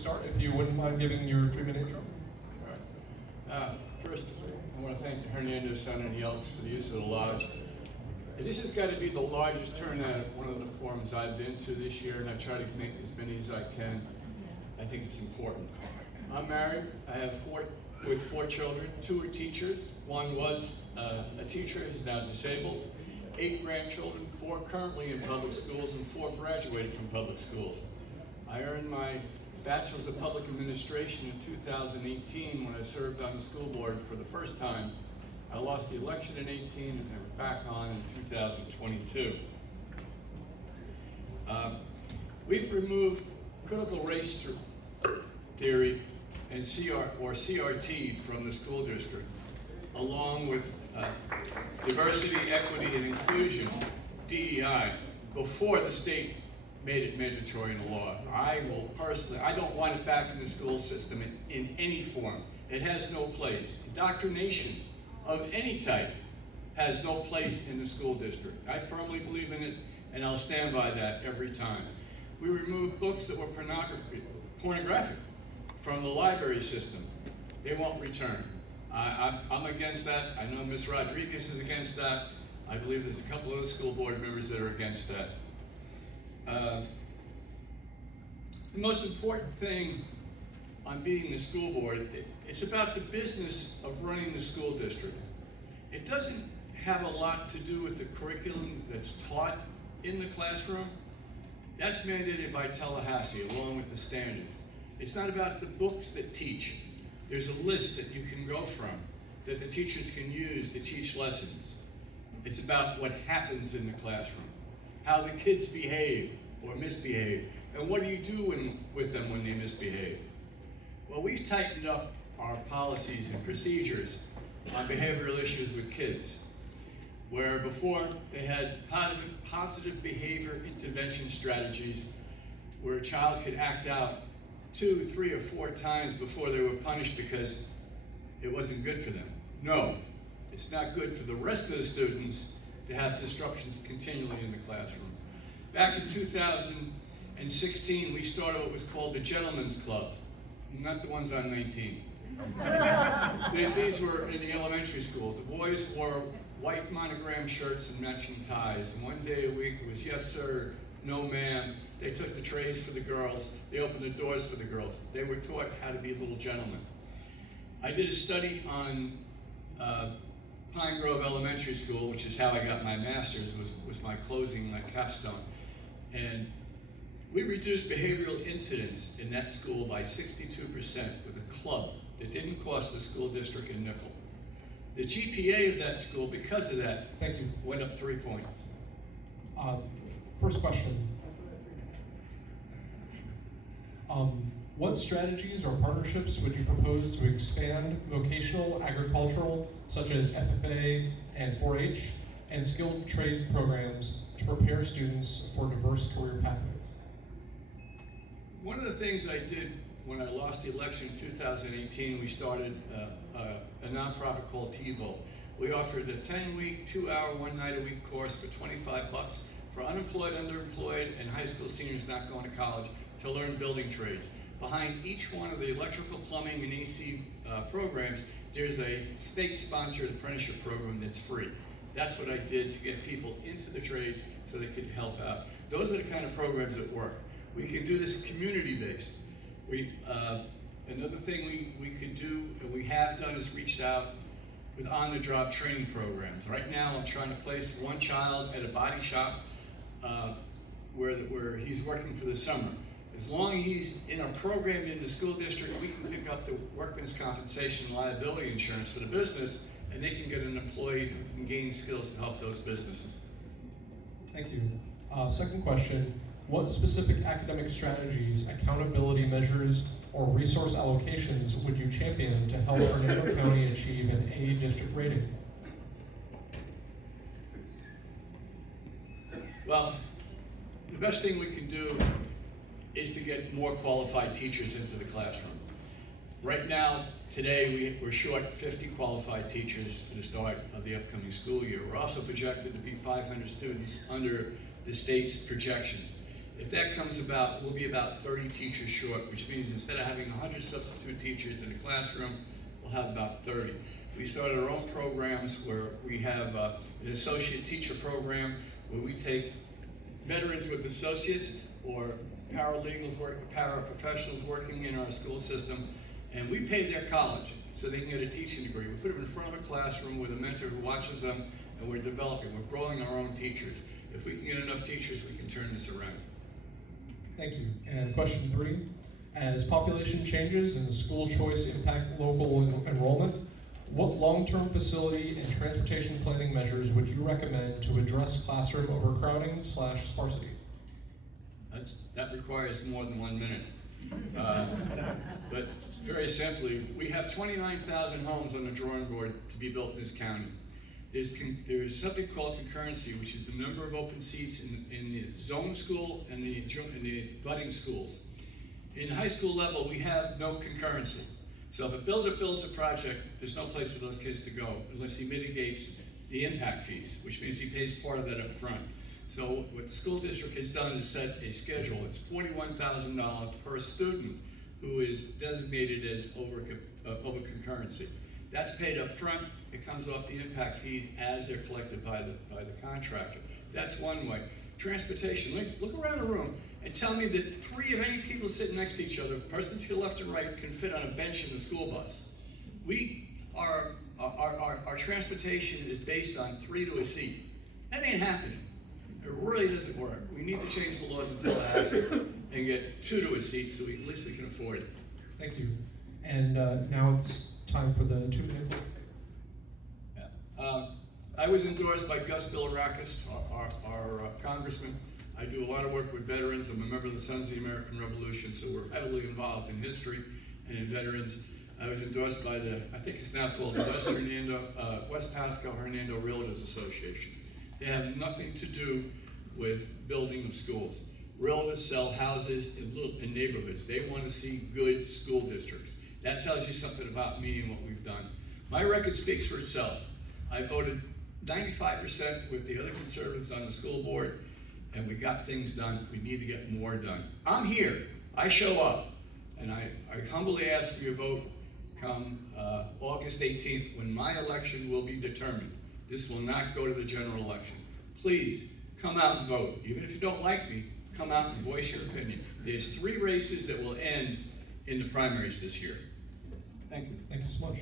start, if you wouldn't mind giving your 3-minute intro. All right. First, I want to thank the Hernando Sun and the Elks for the use of the lodge. This has got to be the largest turnout at one of the forums I've been to this year, and I try to make as many as I can. I think it's important. I'm married. I have four children. 2 are teachers. 1 was a teacher, is now disabled. 8 grandchildren, 4 currently in public schools, and 4 graduated from public schools. I earned my Bachelor's of Public Administration in 2018 when I served on the school board for the first time. I lost the election in 18 and I was back on in 2022. We've removed critical race theory and CRT from the school district, along with diversity, equity, and inclusion, DEI, before the state made it mandatory in the law. I don't want it back in the school system in any form. It has no place. Indoctrination of any type has no place in the school district. I firmly believe in it, and I'll stand by that every time. We removed books that were pornographic from the library system. They won't return. I'm against that. I know Ms. Rodriguez is against that. I believe there's a couple of other school board members that are against that. The most important thing on being the school board, it's about the business of running the school district. It doesn't have a lot to do with the curriculum that's taught in the classroom. That's mandated by Tallahassee along with the standards. It's not about the books that teach. There's a list that you can go from that the teachers can use to teach lessons. It's about what happens in the classroom, how the kids behave or misbehave, and what do you do with them when they misbehave. Well, we've tightened up our policies and procedures on behavioral issues with kids, where before they had positive behavior intervention strategies where a child could act out 2, 3, or 4 times before they were punished because it wasn't good for them. No, it's not good for the rest of the students to have disruptions continually in the classrooms. Back in 2016, we started what was called the Gentlemen's Clubs, not the ones on 19. These were in the elementary schools. The boys wore white monogram shirts and matching ties, and one day a week it was yes sir, no ma'am. They took the trays for the girls, they opened the doors for the girls. They were taught how to be little gentlemen. I did a study on Pine Grove Elementary School, which is how I got my master's, was my closing, my capstone. And we reduced behavioral incidents in that school by 62% with a club that didn't cost the school district a nickel. The GPA of that school, because of that, Thank you. went up 3 points. First question. What strategies or partnerships would you propose to expand vocational agricultural, such as FFA and 4-H, and skilled trade programs to prepare students for diverse career pathways? One of the things I did when I lost the election in 2018, we started a nonprofit called TiVo. We offered a 10-week, 2-hour, 1-night-a-week course for $25 for unemployed, underemployed, and high school seniors not going to college to learn building trades. Behind each one of the electrical, plumbing, and AC programs, there's a state-sponsored apprenticeship program that's free. That's what I did to get people into the trades so they could help out. Those are the kind of programs that work. We can do this community-based. Another thing we could do, and we have done, is reached out with on-the-job training programs. Right now, I'm trying to place one child at a body shop where he's working for the summer. As long as he's in a program in the school district, we can pick up the workman's compensation liability insurance for the business, and they can get an employee who can gain skills to help those businesses. Thank you. Second question. What specific academic strategies, accountability measures, or resource allocations would you champion to help Hernando County achieve an A district rating? Well, the best thing we can do is to get more qualified teachers into the classroom. Right now, today, we're short 50 qualified teachers for the start of the upcoming school year. We're also projected to be 500 students under the state's projections. If that comes about, we'll be about 30 teachers short, which means instead of having 100 substitute teachers in a classroom, we'll have about 30. We started our own programs where we have an associate teacher program where we take veterans with associates or paralegals, paraprofessionals working in our school system, and we pay their college so they can get a teaching degree. We put them in front of a classroom with a mentor who watches them, and we're developing, we're growing our own teachers. If we can get enough teachers, we can turn this around. Thank you. And question 3, as population changes and school choice impact local enrollment, what long-term facility and transportation planning measures would you recommend to address classroom overcrowding / sparsity? That requires more than 1 minute. But very simply, we have 29,000 homes on the drawing board to be built in this county. There's something called concurrency, which is the number of open seats in the zone school and the budding schools. In the high school level, we have no concurrency. So if a builder builds a project, there's no place for those kids to go unless he mitigates the impact fees, which means he pays part of that up front. So what the school district has done is set a schedule. It's $41,000 per student who is designated as over concurrency. That's paid up front. It comes off the impact fee as they're collected by the contractor. That's one way. Transportation, look around the room and tell me that 3 of any people sitting next to each other, person to your left and right, can fit on a bench in the school bus. Our transportation is based on 3 to a seat. That ain't happening. It really doesn't work. We need to change the laws in Tallahassee and get 2 to a seat so at least we can afford it. Thank you. And now it's time for the 2-minute close. I was endorsed by Gus Bilirakis, our congressman. I do a lot of work with veterans. I'm a member of the Sons of the American Revolution, so we're heavily involved in history and in veterans. I was endorsed by I think it's now called the West Pasco Hernando Realtors Association. They have nothing to do with building of schools. Realtors sell houses in neighborhoods. They want to see good school districts. That tells you something about me and what we've done. My record speaks for itself. I voted 95% with the other conservatives on the school board, and we got things done. We need to get more done. I'm here. I show up, and I humbly ask for your vote come August 18th when my election will be determined. This will not go to the general election. Please come out and vote. Even if you don't like me, come out and voice your opinion. There's 3 races that will end in the primaries this year. Thank you. Thank you so much.